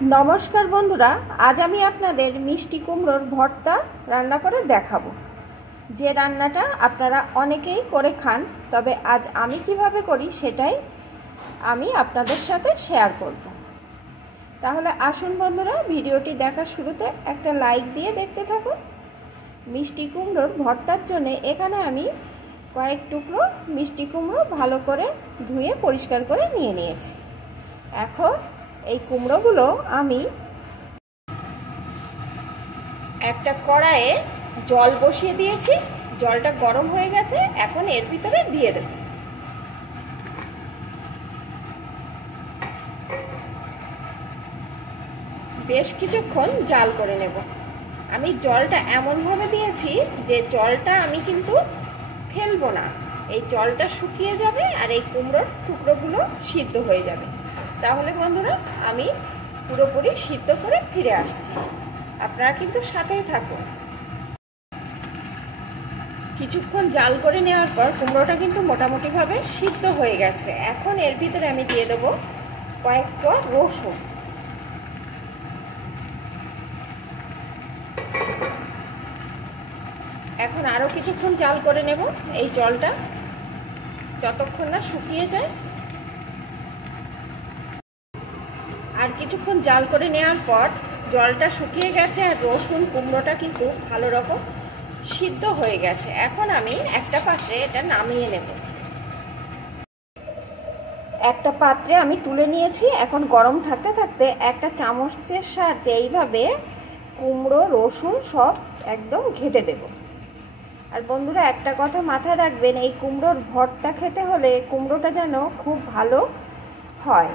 नमस्कार बंधुरा आज आमी आपनादेर मिष्टि कुमड़ोर भर्ता रान्ना करे देखाबो। जे रान्नाटा आपनारा अनेकेई करे खान, तबे आज आमी किभाबे करी सेटाई आमी आपनादेर साथे शेयार करब। ताहले आसुन बंधुरा भिडियोटी देखार शुरूते एकटा लाइक दिए देखते थाकुन। मिष्टि कुमड़ोर भर्तार जोन्नो एखाने आमी कयेक टुकरो मिष्टि कुमड़ो भालो करे धुए परिष्कार करे निये नियेछि। एखन এই কুমড়োগুলো আমি একটা কড়াইয়ে জল বসিয়ে দিয়েছি। জলটা গরম হয়ে গেছে, এখন এর ভিতরে দিয়ে দেব। বেশ কিছুক্ষণ জাল করে নেব। আমি জলটা এমন ভাবে দিয়েছি যে জলটা আমি কিন্তু ফেলবো না। এই জলটা শুকিয়ে যাবে আর এই কুমড়োর টুকরোগুলো সিদ্ধ হয়ে যাবে। তাহলে বন্ধুরা আমি পুরোপুরি সিদ্ধ করে ফিরে আসছি, আপনারা কিন্তু সাথেই থাকুন। কিছুক্ষণ জাল করে নেওয়ার পর কুমড়োটা কিন্তু মোটামুটিভাবে সিদ্ধ হয়ে গেছে। এখন এর ভিতরে আমি দিয়ে দেব কয়েক কোয়া রসুন। এখন আরও কিছুক্ষণ জাল করে নেব এই জলটা যতক্ষণ না শুকিয়ে যায়। আর কিছুক্ষণ জাল করে নেওয়ার পর জলটা শুকিয়ে গেছে আর রসুন কুমড়োটা কিন্তু ভালো রকম সিদ্ধ হয়ে গেছে। এখন আমি একটা পাত্রে এটা নামিয়ে নেব। একটা পাত্রে আমি তুলে নিয়েছি। এখন গরম থাকতে থাকতে একটা চামচের সাহায্যে এইভাবে কুমড়ো রসুন সব একদম ঘেটে দেব। আর বন্ধুরা একটা কথা মাথায় রাখবেন, এই কুমড়োর ভর্তা খেতে হলে কুমড়োটা যেন খুব ভালো হয়,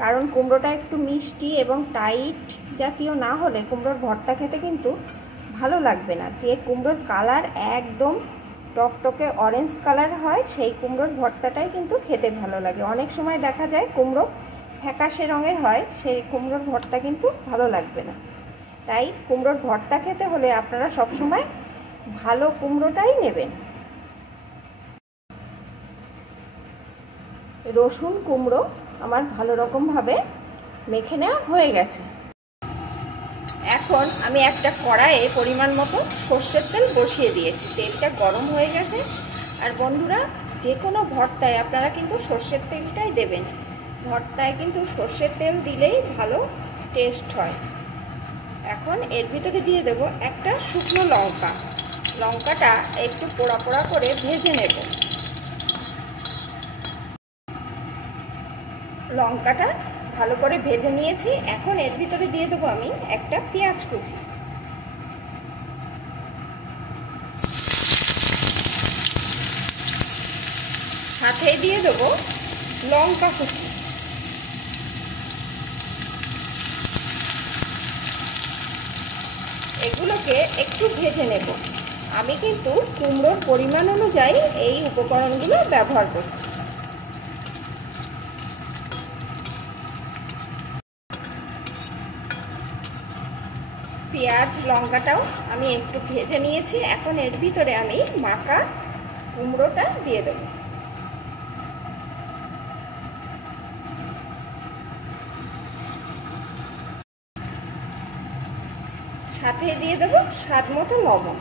কারণ কুমড়োটা একটু মিষ্টি এবং টাইট জাতীয় না হলে কুমড়োর ভর্তা খেতে কিন্তু ভালো লাগবে না। যে কুমড়োর কালার একদম টকটকে অরেঞ্জ কালার হয় সেই কুমড়োর ভর্তাটাই কিন্তু খেতে ভালো লাগে। অনেক সময় দেখা যায় কুমড়ো ফ্যাকাশে রঙের হয়, সেই কুমড়োর ভর্তা কিন্তু ভালো লাগবে না। তাই কুমড়োর ভর্তা খেতে হলে আপনারা সবসময় ভালো কুমড়োটাই নেবেন। রসুন কুমড়ো আমার ভালো রকমভাবে মেখে নেওয়া হয়ে গেছে। এখন আমি একটা কড়াইয়ে পরিমাণ মতো সর্ষের তেল বসিয়ে দিয়েছি। তেলটা গরম হয়ে গেছে। আর বন্ধুরা যে কোনো ভর্তায় আপনারা কিন্তু সর্ষের তেলটাই দেবেন। ভর্তায় কিন্তু সর্ষের তেল দিলেই ভালো টেস্ট হয়। এখন এর ভিতরে দিয়ে দেব একটা শুকনো লঙ্কা। লঙ্কাটা একটু পোড়া পোড়া করে ভেজে নেব। লঙ্কাটা ভালো করে ভেজে নিয়েছি। এখন এর ভিতরে দিয়ে দেবো আমি একটা পেঁয়াজ কুচি। সাথে দিয়ে দেবো লঙ্কা কুচি। এগুলোকে একটু ভেজে নেব। আমি কিন্তু কুমড়োর পরিমাণ অনুযায়ী এই উপকরণগুলো ব্যবহার করছি। পেঁয়াজ লঙ্কাটাও আমি একটু ভেজে নিয়েছি। এখন এর ভিতরে আমি মাখা কুমড়োটা দিয়ে দেব। সাথে দিয়ে দেব স্বাদ মতো লবণ।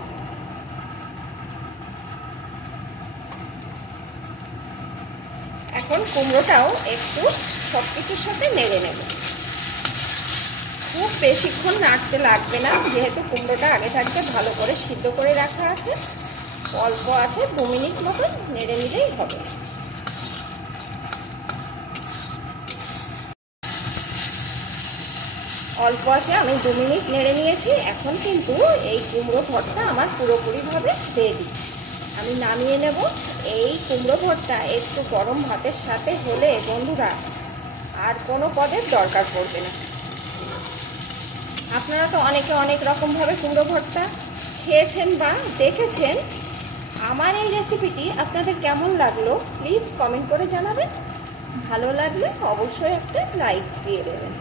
এখন কুমড়োটাও একটু সব কিছুর সাথে নেড়ে নেব। খুব বেশিক্ষণ নাড়তে লাগবে না, যেহেতু কুমড়োটা আগে থাকতে ভালো করে সিদ্ধ করে রাখা আছে। অল্প আছে 2 মিনিট মতো নেড়ে নিলেই হবে। অল্প আছে আমি 2 মিনিট নেড়ে নিয়েছি। এখন কিন্তু এই কুমড়ো ভর্তা আমার পুরোপুরিভাবে রেডি। আমি নামিয়ে নেব। এই কুমড়ো ভর্তা একটু গরম ভাতের সাথে হলে বন্ধুরা আর কোনো পদের দরকার পড়বে না। আপনারা তো অনেকে অনেক রকমভাবে কুমড়ো ভর্তা খেয়েছেন বা দেখেছেন। আমার এই রেসিপিটি আপনাদের কেমন লাগলো প্লিজ কমেন্ট করে জানাবেন। ভালো লাগলে অবশ্যই একটা লাইক দিয়ে দেবেন।